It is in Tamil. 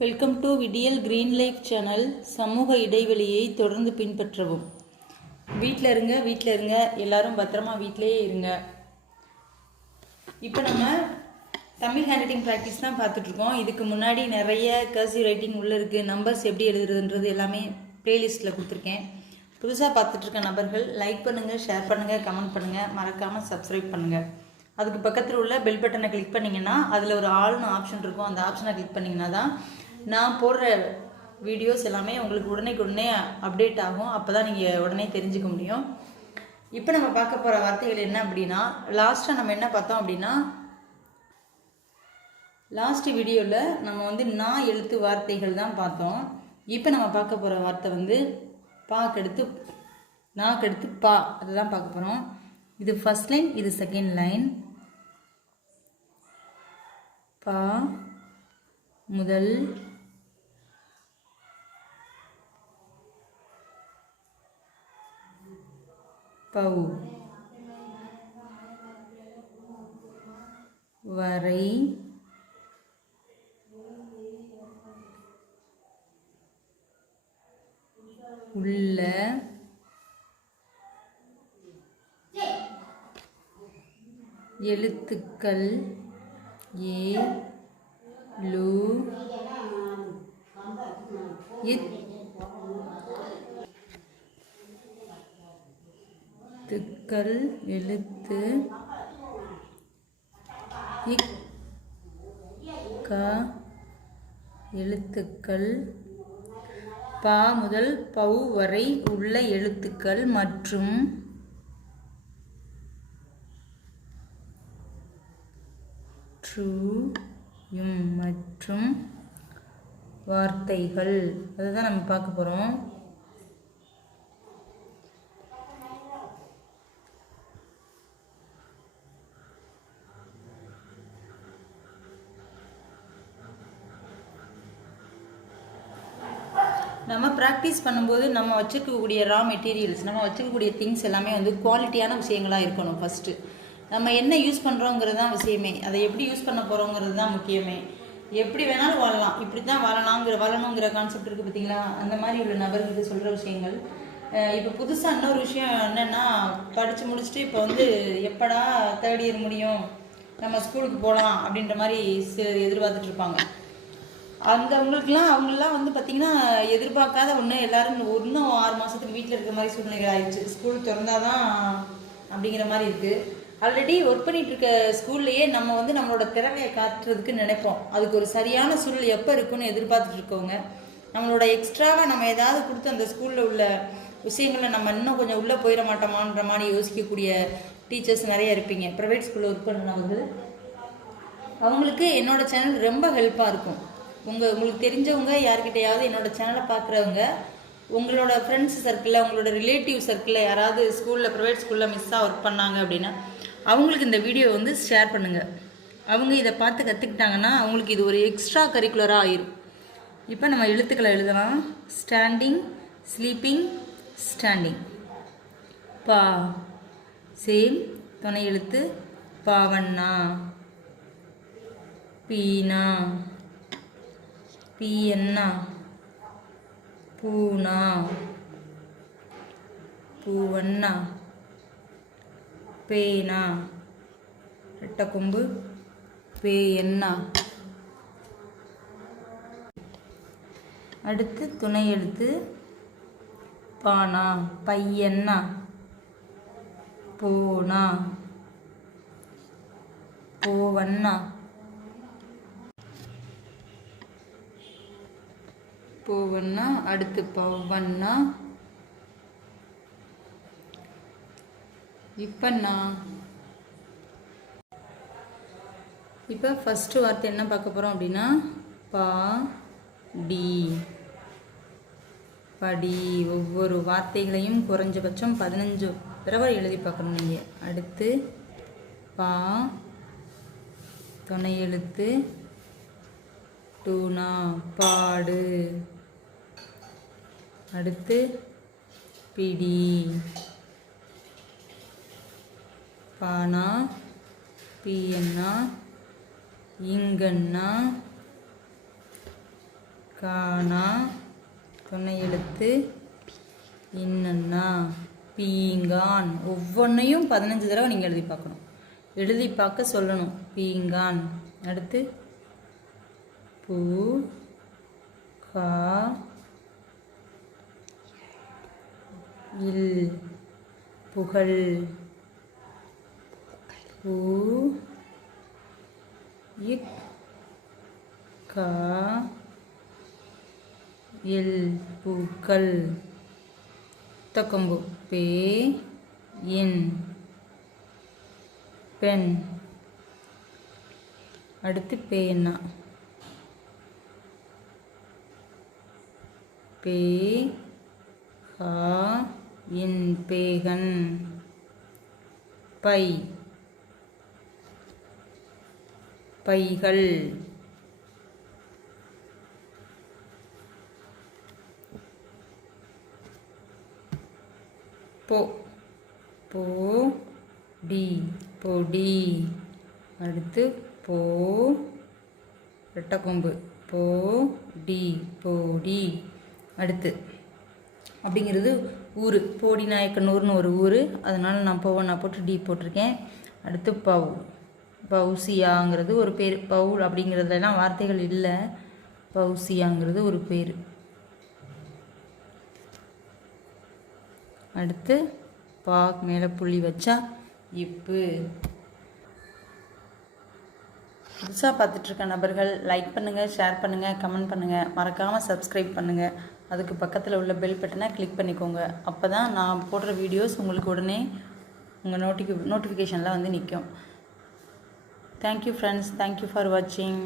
வெல்கம் டு விடியல் கிரீன் லைஃப் சேனல். சமூக இடைவெளியை தொடர்ந்து பின்பற்றவும். வீட்டில் இருங்க எல்லாரும் பத்திரமா வீட்டிலேயே இருங்க. இப்போ நம்ம தமிழ் ஹேண்ட் ரைட்டிங் ப்ராக்டிஸ் தான் பார்த்துட்ருக்கோம். இதுக்கு முன்னாடி நிறைய கர்சிவ் ரைட்டிங் உள்ளே இருக்குது. நம்பர்ஸ் எப்படி எழுதுறதுன்றது எல்லாமே ப்ளேலிஸ்ட்டில் கொடுத்துருக்கேன். புதுசாக பார்த்துட்ருக்க நபர்கள் லைக் பண்ணுங்கள், ஷேர் பண்ணுங்கள், கமெண்ட் பண்ணுங்கள், மறக்காமல் சப்ஸ்கிரைப் பண்ணுங்கள். அதுக்கு பக்கத்தில் உள்ள பெல் பட்டனை கிளிக் பண்ணிங்கன்னா அதில் ஒரு ஆல்னு ஆப்ஷன் இருக்கும். அந்த ஆப்ஷனை கிளிக் பண்ணிங்கன்னா தான் நான் போடுற வீடியோஸ் எல்லாமே உங்களுக்கு உடனே அப்டேட் ஆகும். அப்போ தான் நீங்கள் உடனே தெரிஞ்சுக்க முடியும். இப்போ நம்ம பார்க்க போகிற வார்த்தைகள் என்ன அப்படின்னா, லாஸ்ட்டாக நம்ம என்ன பார்த்தோம் அப்படின்னா, லாஸ்ட் வீடியோவில் நம்ம நான் எழுத்து வார்த்தைகள் தான் பார்த்தோம். இப்போ நம்ம பார்க்க போகிற வார்த்தை பாக்கெடுத்து நாக்கெடுத்து பா, அதுதான் பார்க்க போகிறோம். இது ஃபர்ஸ்ட் லைன், இது செகண்ட் லைன். பா முதல் பௌ வரை உள்ள எழுத்துக்கள் ஏ லு இத் எழுத்துக்கள் எழுத்து இக் க எழுத்துக்கள் பா முதல் பௌ வரை உள்ள எழுத்துக்கள் மற்றும் மற்றும் வார்த்தைகள், அதுதான் நம்ம பார்க்க போகிறோம். நம்ம ப்ராக்டிஸ் பண்ணும்போது நம்ம வச்சுக்கக்கூடிய ரா மெட்டீரியல்ஸ், நம்ம வச்சுக்கக்கூடிய திங்ஸ் எல்லாமே குவாலிட்டியான விஷயங்களாக இருக்கணும். ஃபஸ்ட்டு நம்ம என்ன யூஸ் பண்ணுறோங்கிறது தான் விஷயமே. அதை எப்படி யூஸ் பண்ண போகிறோங்கிறது தான் முக்கியமே. எப்படி வேணாலும் வாழலாம், இப்படி தான் வாழணுங்கிற கான்செப்ட் இருக்குது பார்த்தீங்களா? அந்த மாதிரி உள்ள நபர்களுக்கு சொல்கிற விஷயங்கள். இப்போ புதுசாக இன்னொரு விஷயம் என்னென்னா, படித்து முடிச்சுட்டு இப்போ எப்படா தேர்ட் இயர் முடியும், நம்ம ஸ்கூலுக்கு போகலாம் அப்படின்ற மாதிரி எதிர்பார்த்துட்ருப்பாங்க. அவங்களாம் பார்த்திங்கன்னா எதிர்பார்க்காத ஒன்று, எல்லோரும் இன்னும் 6 மாதத்துக்கு வீட்டில் இருக்கிற மாதிரி சூழ்நிலைகள் ஆயிடுச்சு. ஸ்கூல் திறந்தாதான் அப்படிங்கிற மாதிரி இருக்குது. ஆல்ரெடி ஒர்க் பண்ணிகிட்டு இருக்க ஸ்கூல்லையே நம்ம நம்மளோட திறமையை காட்டுறதுக்கு நினைப்போம். அதுக்கு ஒரு சரியான சூழல் எப்போ இருக்குன்னு எதிர்பார்த்துட்டு இருக்கவங்க, நம்மளோட எக்ஸ்ட்ராவாக நம்ம ஏதாவது கொடுத்து அந்த ஸ்கூலில் உள்ள விஷயங்களை நம்ம இன்னும் கொஞ்சம் உள்ளே போயிட மாட்டோமான்ற மாதிரி யோசிக்கக்கூடிய டீச்சர்ஸ் நிறைய இருப்பீங்க. ப்ரைவேட் ஸ்கூலில் ஒர்க் பண்ணுறவங்க, அவங்களுக்கு என்னோடய சேனல் ரொம்ப ஹெல்ப்பாக இருக்கும். உங்களுக்கு தெரிஞ்சவங்க யார்கிட்டையாவது என்னோடய சேனலை பார்க்குறவங்க, உங்களோட ஃப்ரெண்ட்ஸ் சர்க்கிளில், உங்களோட ரிலேட்டிவ் சர்க்கிளில் யாராவது ஸ்கூலில் ப்ரைவேட் ஸ்கூலில் மிஸ்ஸாக ஒர்க் பண்ணாங்க அப்படின்னா அவங்களுக்கு இந்த வீடியோ ஷேர் பண்ணுங்கள். அவங்க இதை பார்த்து கற்றுக்கிட்டாங்கன்னா அவங்களுக்கு இது ஒரு எக்ஸ்ட்ரா கரிக்குலராக ஆயிரும். இப்போ நம்ம எழுத்துக்களை எழுதலாம். Standing, sleeping, standing. பா சேம் துணை எழுத்து பாவண்ணா. பீனா பீயண்ணா. பூனா பூவண்ணா. பேனா ரெட்டக்கொம்பு பேயண்ணா. அடுத்து துணை எழுத்து பானா. பையண்ணா. போனா போவண்ணா. போவண்ணா. அடுத்து பவ்வண்ணா. இப்போ ஃபஸ்ட்டு வார்த்தை என்ன பார்க்க போகிறோம் அப்படின்னா, பா டி படி. ஒவ்வொரு வார்த்தைகளையும் குறைஞ்சபட்சம் 15 தடவை எழுதி பார்க்கணும் நீங்கள். அடுத்து பா துணை எழுத்து டூனா பாடு. அடுத்து பிடி. பானா பீயண்ணா இங்கண்ணா கானா துணை எழுத்து இன்னன்னா பீங்கான். ஒவ்வொன்றையும் 15 தடவை நீங்கள் எழுதி பார்க்கணும். எழுதி பார்க்க சொல்லணும். பீங்கான். அடுத்து பூ கா இல் புகழ். பூ இக் கா இல் பூக்கள். தக்கொம்பு பே இன் பெண். அடுத்து பேனா. பே ஹா இன் பேகன். பை பைகள். போ போ டி பொடி. அடுத்து போ ரெட்டக்கொம்பு போ டி போடி. அடுத்து அப்படிங்கிறது ஊர். போடி நாயக்கனூர்னு ஒரு ஊர், அதனால் நான் போட்டு டி போட்டிருக்கேன். அடுத்து பவு பவுசியாங்கிறது ஒரு பேர். பவுல் அப்படிங்கிறதுலாம் வார்த்தைகள் இல்லை, பவுசியாங்கிறது ஒரு பேர். அடுத்து பா மேலே புள்ளி வச்சா இப்பு. புதுசாக பார்த்துட்ருக்க நபர்கள் லைக் பண்ணுங்கள், ஷேர் பண்ணுங்கள், கமெண்ட் பண்ணுங்கள், மறக்காமல் சப்ஸ்கிரைப் பண்ணுங்கள். அதுக்கு பக்கத்தில் உள்ள பெல் பட்டனை கிளிக் பண்ணிக்கோங்க. அப்போ தான் நான் போடுற வீடியோஸ் உங்களுக்கு உடனே உங்கள் நோட்டிஃபிகேஷனில் வந்து நிற்கும். தேங்க்யூ ஃப்ரெண்ட்ஸ், தேங்க்யூ ஃபார் வாட்சிங்.